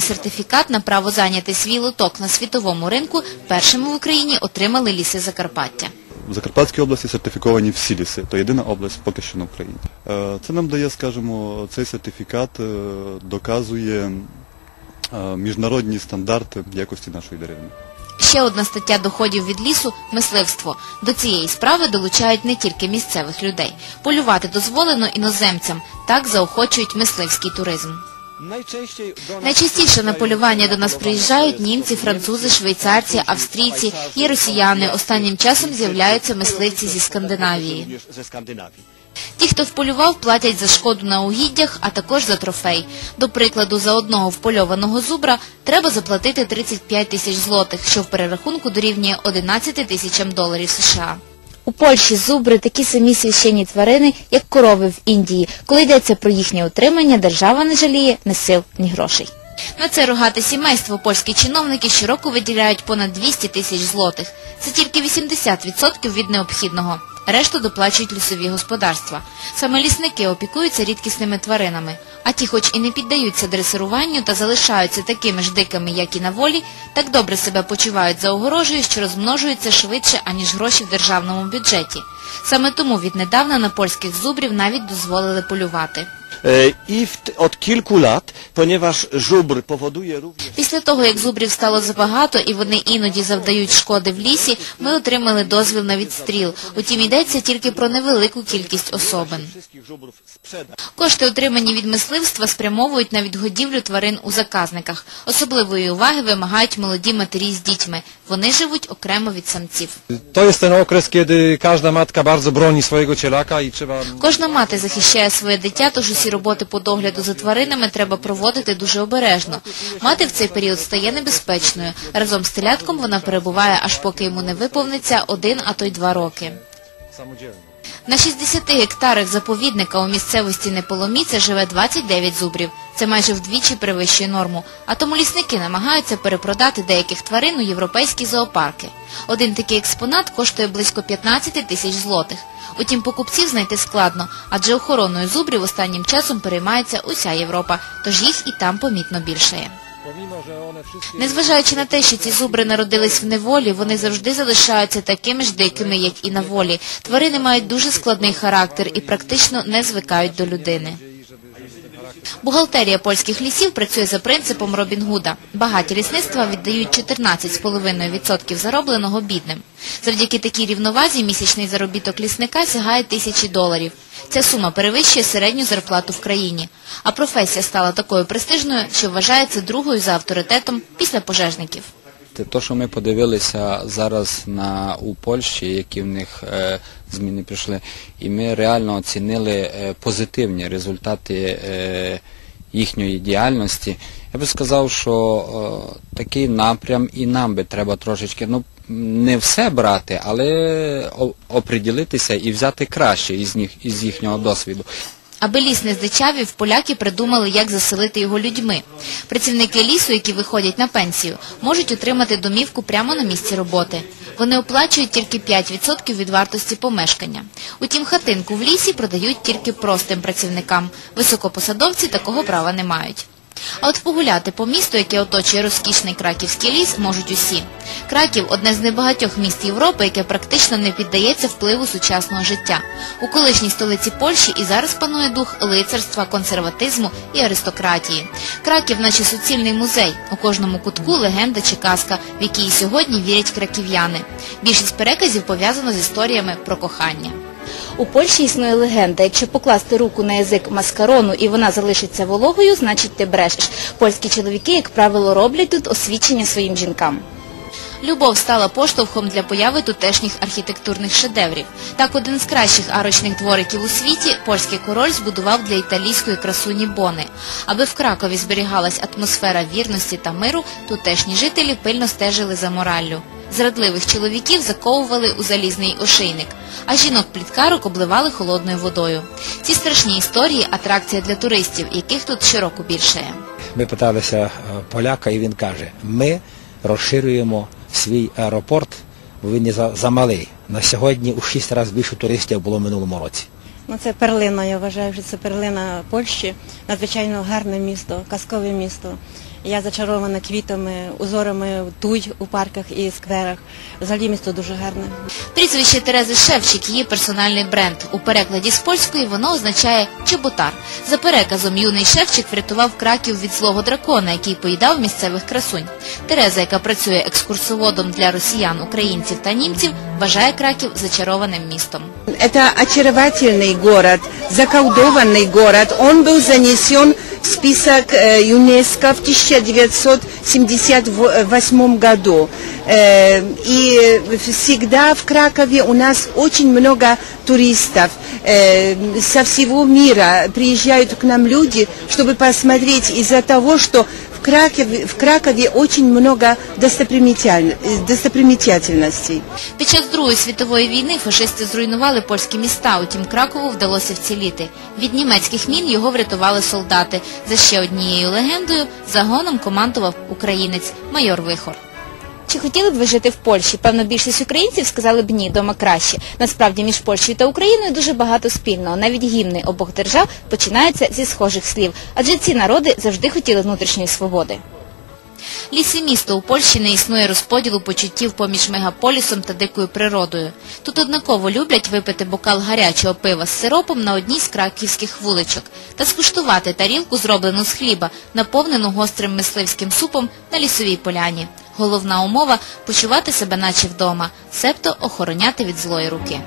Сертифікат на право зайняти свій лоток на світовому ринку першими в Україні отримали ліси Закарпаття. В Закарпатській області сертифіковані всі ліси, то єдина область поки що на Україні. Е, Це нам дає, скажімо, цей сертифікат е, доказує е, міжнародні стандарти якості нашої деревини. Ще одна стаття доходів від лісу – мисливство. До цієї справи долучають не тільки місцевих людей. Полювати дозволено іноземцям, так заохочують мисливський туризм. Найчастіше на полювання до нас приїжджають німці, французи, швейцарці, австрійці, є росіяни. Останнім часом з'являються мисливці зі Скандинавії. Ті, хто вполював, платять за шкоду на угіддях, а також за трофей. До прикладу, за одного впольованого зубра треба заплатити 35 тисяч злотих, що в перерахунку дорівнює 11 тисячам доларів США. У Польщі зубри такі самі священні тварини, як корови в Індії. Коли йдеться про їхнє утримання, держава не жаліє ні сил, ні грошей. На це рогате сімейство польські чиновники щороку виділяють понад 200 тисяч злотих. Це тільки 80% від необхідного. Решту доплачують лісові господарства. Саме лісники опікуються рідкісними тваринами, а ті, хоч і не піддаються дресируванню та залишаються такими ж дикими, як і на волі, так добре себе почувають за огорожею, що розмножуються швидше, аніж гроші в державному бюджеті. Саме тому віднедавна на польських зубрів навіть дозволили полювати. I w, od kilku lat, ponieważ żubr również... Після того, як зубрів стало забагато і вони іноді завдають шкоди в лісі, ми отримали дозвіл на відстріл. Утім, йдеться тільки про невелику кількість особин. Кошти, отримані від мисливства, спрямовують на відгодівлю тварин у заказниках. Особливої уваги вимагають молоді матері з дітьми. Вони живуть окремо від самців. Trzeba Кожна мати захищає своє дитя, тож усі роботи по догляду за тваринами треба проводити дуже обережно. Мати в цей період стає небезпечною. Разом з телятком вона перебуває, аж поки йому не виповниться один, а то й два роки. На 60 гектарах заповідника у місцевості Неполоміця живе 29 зубрів. Це майже вдвічі перевищує норму. А тому лісники намагаються перепродати деяких тварин у європейські зоопарки. Один такий експонат коштує близько 15 тисяч злотих. Утім, покупців знайти складно, адже охороною зубрів останнім часом переймається уся Європа, тож їх і там помітно більшає. Незважаючи на те, що ці зубри народились в неволі, вони завжди залишаються такими ж дикими, як і на волі. Тварини мають дуже складний характер і практично не звикають до людини. Бухгалтерія польських лісів працює за принципом Робін Гуда. Багаті лісництва віддають 14,5% заробленого бідним. Завдяки такій рівновазі місячний заробіток лісника сягає тисячі доларів. Ця сума перевищує середню зарплату в країні. А професія стала такою престижною, що вважається другою за авторитетом після пожежників. Те, То, що ми подивилися зараз на у Польщі, які в них е, зміни прийшли, і ми реально оцінили е, позитивні результати е, їхньої діяльності. Я би сказав, що е, такий напрям і нам би треба трошечки, ну не все брати, але оприділитися і взяти краще із них із їхнього досвіду. Аби ліс не здичавів, поляки придумали, як заселити його людьми. Працівники лісу, які виходять на пенсію, можуть отримати домівку прямо на місці роботи. Вони оплачують тільки 5% від вартості помешкання. Утім, хатинку в лісі продають тільки простим працівникам. Високопосадовці такого права не мають. А от погуляти по місту, яке оточує розкішний краківський ліс, можуть усі. Краків – одне з небагатьох міст Європи, яке практично не піддається впливу сучасного життя. У колишній столиці Польщі і зараз панує дух лицарства, консерватизму і аристократії. Краків, наче суцільний музей. У кожному кутку легенда чи казка, в якій і сьогодні вірять краків'яни. Більшість переказів пов'язано з історіями про кохання. У Польщі існує легенда. Якщо покласти руку на язик маскарону і вона залишиться вологою, значить ти брешеш. Польські чоловіки, як правило, роблять тут освічення своїм жінкам. Любов стала поштовхом для появи тутешніх архітектурних шедеврів. Так, один з кращих арочних двориків у світі польський король збудував для італійської красуні Бони. Аби в Кракові зберігалась атмосфера вірності та миру, тутешні жителі пильно стежили за мораллю. Зрадливих чоловіків заковували у залізний ошейник, а жінок-пліткарок обливали холодною водою. Ці страшні історії – атракція для туристів, яких тут щороку більшає. Ми питалися е, поляка, і він каже: ми розширюємо свій аеропорт, бо він за- замалий. На сьогодні у шість разів більше туристів було в минулому році. Ну, це перлина, я вважаю, що це перлина Польщі. Надзвичайно гарне місто, казкове місто. Я зачарована квітами, узорами туй у парках і скверах. Взагалі місто дуже гарне. Прізвище Терези Шевчик – її персональний бренд. У перекладі з польської воно означає «чоботар». За переказом, юний Шевчик врятував Краків від злого дракона, який поїдав місцевих красунь. Тереза, яка працює екскурсоводом для росіян, українців та німців, вважає Краків зачарованим містом. Это очаровательный город, заколдованный город. Он был занесен в список э, ЮНЕСКО в 1978 году. Э, И всегда в Кракове у нас очень много туристов э, со всего мира. Приезжают к нам люди, чтобы посмотреть из-за того, что в Кракове, в Кракове очень много достопримечатель- достопримечательностей. Під час Другої світової війни фашисти зруйнували польські міста, утім Кракову вдалося вціліти. Від німецьких мін його врятували солдати. За ще однією легендою загоном командував українець майор Вихор. Чи хотіли б ви жити в Польщі? Певно, більшість українців сказали б ні, дома краще. Насправді між Польщею та Україною дуже багато спільного. Навіть гімни обох держав починаються зі схожих слів, адже ці народи завжди хотіли внутрішньої свободи. Ліси місто у Польщі не існує розподілу почуттів поміж мегаполісом та дикою природою. Тут однаково люблять випити бокал гарячого пива з сиропом на одній з краківських вуличок та скуштувати тарілку, зроблену з хліба, наповнену гострим мисливським супом на лісовій поляні. Головна умова – почувати себе наче вдома, себто охороняти від злої руки.